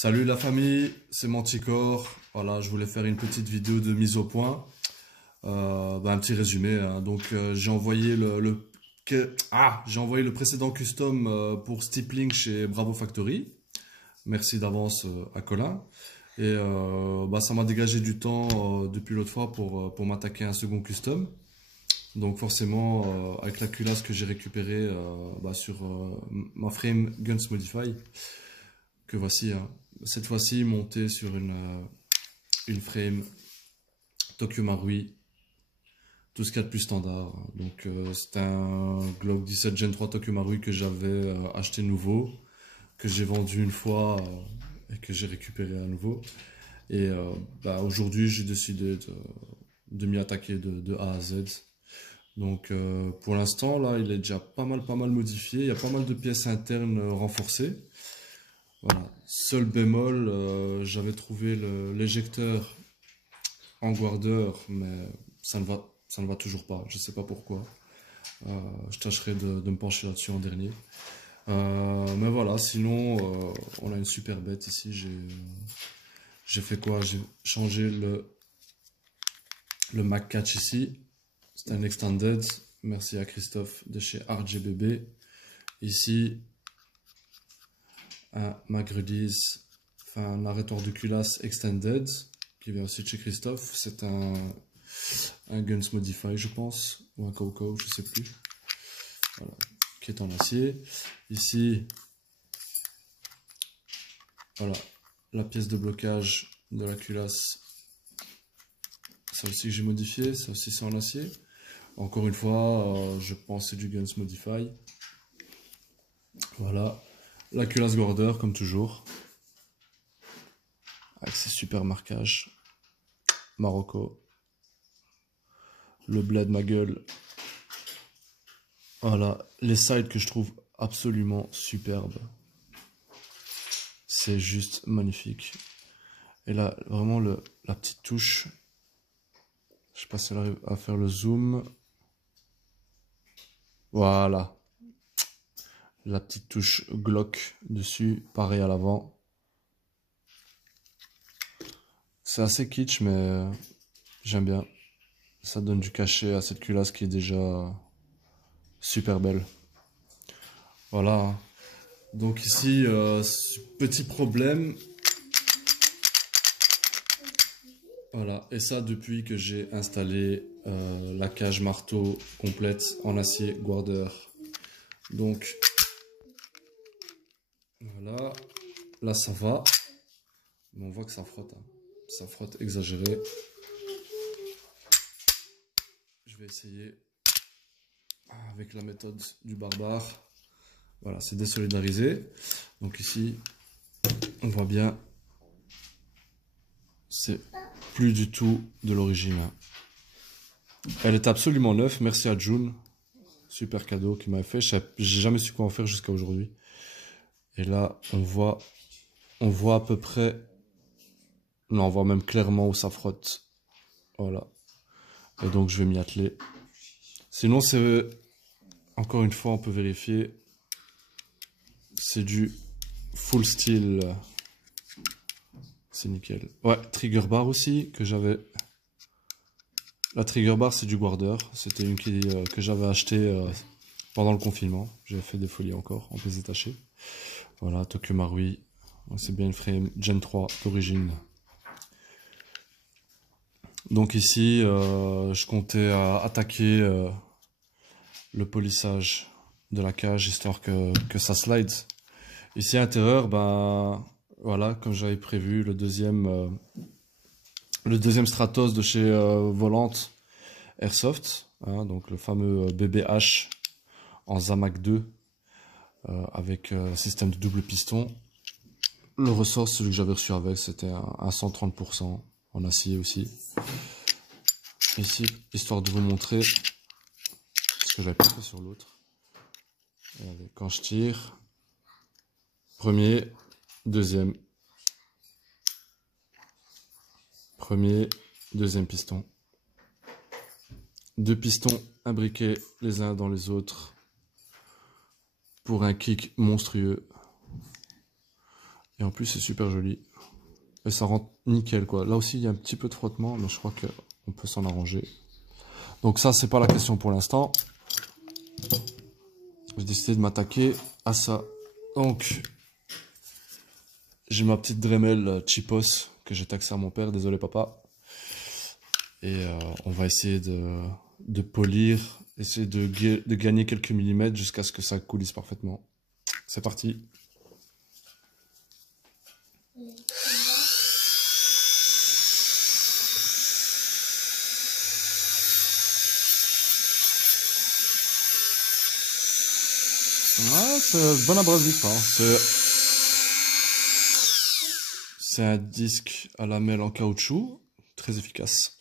Salut la famille, c'est Manticore. Voilà, je voulais faire une petite vidéo de mise au point. Un petit résumé, hein. J'ai envoyé j'ai envoyé le précédent custom pour Stippling chez Bravo Factory. Merci d'avance à Colin. Ça m'a dégagé du temps depuis l'autre fois pour m'attaquer à un second custom. Donc forcément, avec la culasse que j'ai récupérée sur ma frame Guns Modify, que voici, hein. Cette fois-ci montée sur une frame Tokyo Marui, tout ce qu'il y a de plus standard. C'est un Glock 17 Gen 3 Tokyo Marui que j'avais acheté nouveau, que j'ai vendu une fois et que j'ai récupéré à nouveau. Aujourd'hui j'ai décidé de m'y attaquer de A à Z. Pour l'instant là il est déjà pas mal modifié, il y a pas mal de pièces internes renforcées. Voilà. Seul bémol, j'avais trouvé l'éjecteur en guarder, mais ça ne va toujours pas. Je sais pas pourquoi. Je tâcherai de me pencher là-dessus en dernier. Mais voilà, sinon, on a une super bête ici. J'ai fait quoi? J'ai changé le Mac Catch ici. C'est un extended. Merci à Christophe de chez RGBB. Ici, un Mac Release, un arrêteur de culasse extended, qui vient aussi de chez Christophe. C'est un Guns Modify, je pense, ou un Coco, je sais plus. Voilà, qui est en acier. Ici, voilà, la pièce de blocage de la culasse. Ça aussi j'ai modifié, ça aussi c'est en acier. Encore une fois, je pense que c'est du Guns Modify. Voilà, la culasse Gorder comme toujours, avec ses super marquages. Marocco. Le bled ma gueule. Voilà, les sides que je trouve absolument superbes. C'est juste magnifique. Et là, vraiment la petite touche. Je sais pas si elle arrive à faire le zoom. Voilà. La petite touche Glock dessus, pareil à l'avant. C'est assez kitsch, mais j'aime bien. Ça donne du cachet à cette culasse qui est déjà super belle. Voilà. Donc ici, petit problème. Voilà, et ça depuis que j'ai installé la cage marteau complète en acier guarder. Donc, voilà, là ça va. Mais on voit que ça frotte, hein. Ça frotte exagéré. Je vais essayer avec la méthode du barbare. Voilà, c'est désolidarisé. Donc ici, on voit bien, c'est plus du tout de l'origine. Elle est absolument neuve, merci à June. Super cadeau qu'il m'a fait. J'ai jamais su quoi en faire jusqu'à aujourd'hui. Et là, on voit à peu près, non, on voit même clairement où ça frotte. Voilà. Et donc, je vais m'y atteler. Sinon, c'est, encore une fois, on peut vérifier. C'est du full steel. C'est nickel. Ouais, trigger bar aussi, que j'avais. La trigger bar, c'est du guarder. C'était une que j'avais acheté pendant le confinement. J'avais fait des folies encore, en pièces détachées. Voilà, Tokyo Marui. C'est bien une frame Gen 3 d'origine. Donc ici, je comptais attaquer le polissage de la cage, histoire que ça slide. Ici à l'intérieur, voilà, comme j'avais prévu, le deuxième Stratos de chez Volante Airsoft, hein, donc le fameux BBH en Zamac 2 avec système de double piston. Le ressort, celui que j'avais reçu avec, c'était un 130% en acier aussi. Ici, histoire de vous montrer ce que j'avais pas fait sur l'autre. Quand je tire, premier, deuxième piston. Deux pistons imbriqués les uns dans les autres pour un kick monstrueux. Et en plus, c'est super joli. Et ça rentre nickel, quoi. Là aussi, il y a un petit peu de frottement, mais je crois qu'on peut s'en arranger. Donc ça, c'est pas la question pour l'instant. J'ai décidé de m'attaquer à ça. Donc, j'ai ma petite Dremel Cheapos que j'ai taxé à mon père. Désolé, papa. Et on va essayer de polir, essayer de gagner quelques millimètres jusqu'à ce que ça coulisse parfaitement. C'est parti. Ouais, c'est bon abrasif, hein. C'est un disque à lamelle en caoutchouc, très efficace.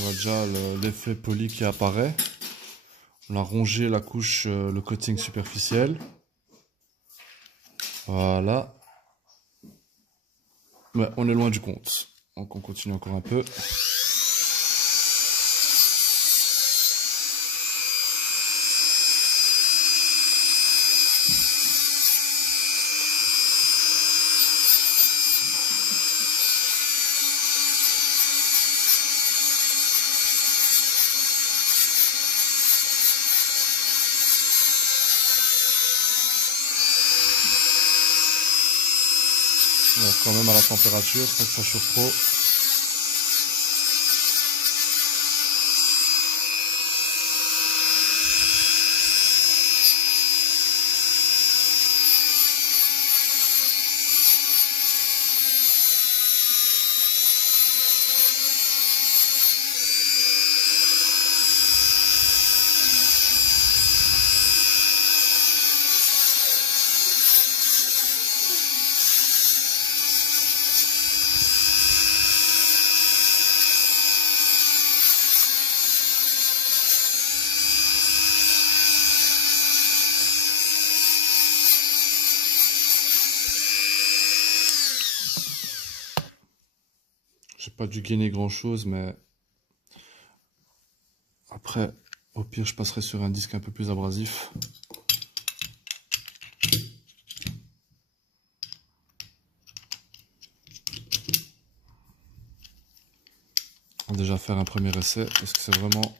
On voit déjà l'effet poli qui apparaît. On a rongé la couche, le coating superficiel. Voilà. Mais on est loin du compte. Donc on continue encore un peu. On reste quand même à la température, pas que ça chauffe trop. J'ai pas dû gainer grand chose, mais après, au pire, je passerai sur un disque un peu plus abrasif. On va déjà faire un premier essai, parce que c'est vraiment...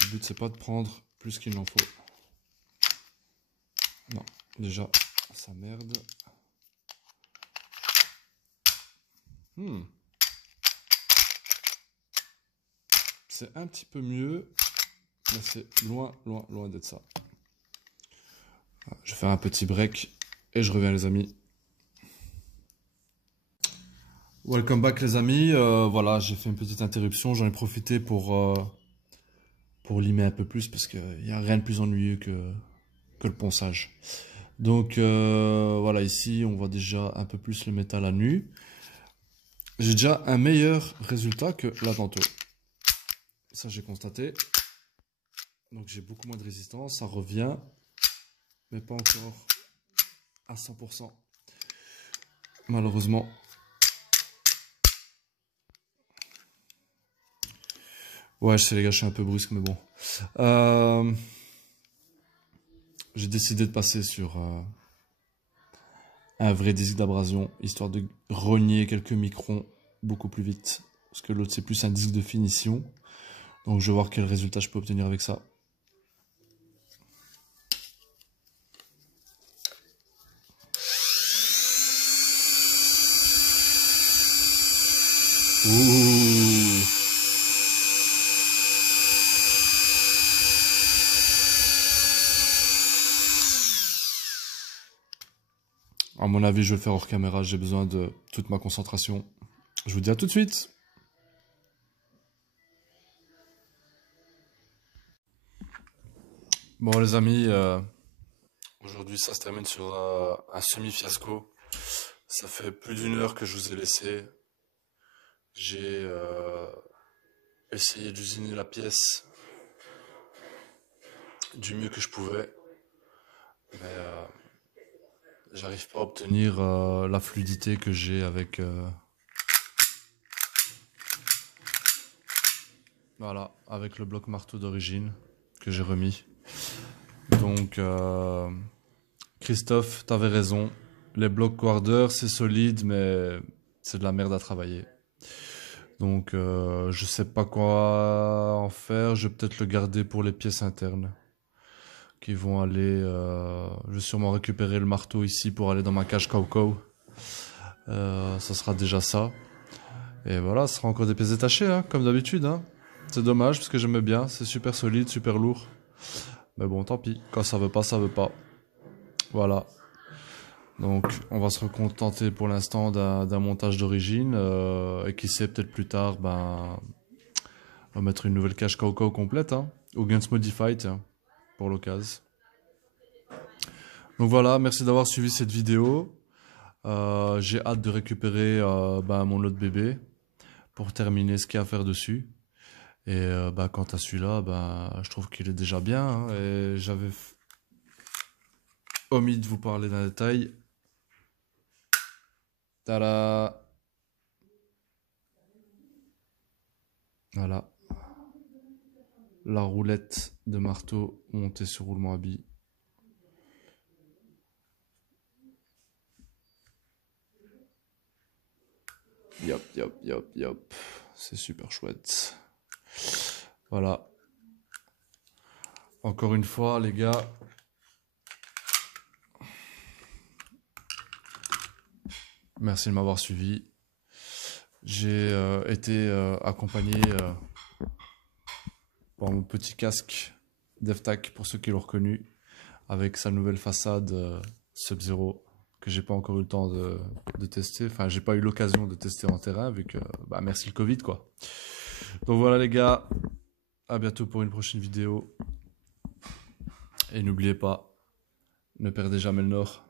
Le but, c'est pas de prendre plus qu'il n'en faut. Non, déjà, ça merde. C'est un petit peu mieux, mais c'est loin, loin, loin d'être ça. Je vais faire un petit break et je reviens les amis. Welcome back les amis. Voilà, j'ai fait une petite interruption. J'en ai profité pour limer un peu plus parce qu'il n'y a rien de plus ennuyeux que le ponçage. Donc voilà, ici on voit déjà un peu plus le métal à nu. J'ai déjà un meilleur résultat que là tantôt. Ça j'ai constaté. Donc j'ai beaucoup moins de résistance, ça revient, mais pas encore à 100%. Malheureusement. Ouais, je sais les gars, je suis un peu brusque, mais bon. J'ai décidé de passer sur un vrai disque d'abrasion, histoire de rogner quelques microns beaucoup plus vite. Parce que l'autre, c'est plus un disque de finition. Donc je vais voir quel résultat je peux obtenir avec ça. Ouh. À mon avis, je vais le faire hors caméra, j'ai besoin de toute ma concentration. Je vous dis à tout de suite. Bon les amis, aujourd'hui ça se termine sur un semi-fiasco. Ça fait plus d'une heure que je vous ai laissé. J'ai essayé d'usiner la pièce du mieux que je pouvais, mais j'arrive pas à obtenir la fluidité que j'ai avec voilà, avec le bloc marteau d'origine que j'ai remis. Donc Christophe, t'avais raison. Les blocs Quarder, c'est solide, mais c'est de la merde à travailler. Donc je sais pas quoi en faire. Je vais peut-être le garder pour les pièces internes qui vont aller. Je vais sûrement récupérer le marteau ici pour aller dans ma cage Cow. Ça sera déjà ça. Et voilà, ce sera encore des pièces détachées, hein, comme d'habitude. Hein. C'est dommage parce que j'aimais bien. C'est super solide, super lourd. Mais bon, tant pis. Quand ça veut pas, ça veut pas. Voilà. Donc, on va se contenter pour l'instant d'un montage d'origine. Et qui sait, peut-être plus tard, ben, on va mettre une nouvelle cage Cow complète. Hein, ou Guns Modified, hein, pour l'occasion. Donc voilà, merci d'avoir suivi cette vidéo. J'ai hâte de récupérer ben, mon autre bébé pour terminer ce qu'il y a à faire dessus. Et bah, quant à celui-là, bah, je trouve qu'il est déjà bien. Hein, et j'avais omis de vous parler d'un détail. Tada! Voilà. La roulette de marteau montée sur roulement à billes. Yop. C'est super chouette. Voilà. Encore une fois, les gars. Merci de m'avoir suivi. J'ai été accompagné par mon petit casque DevTac, pour ceux qui l'ont reconnu, avec sa nouvelle façade Sub-Zero, que j'ai pas encore eu le temps de tester. Enfin, j'ai pas eu l'occasion de tester en terrain, vu que, bah, merci le Covid, quoi. Donc voilà, les gars. À bientôt pour une prochaine vidéo. Et n'oubliez pas, ne perdez jamais le nord.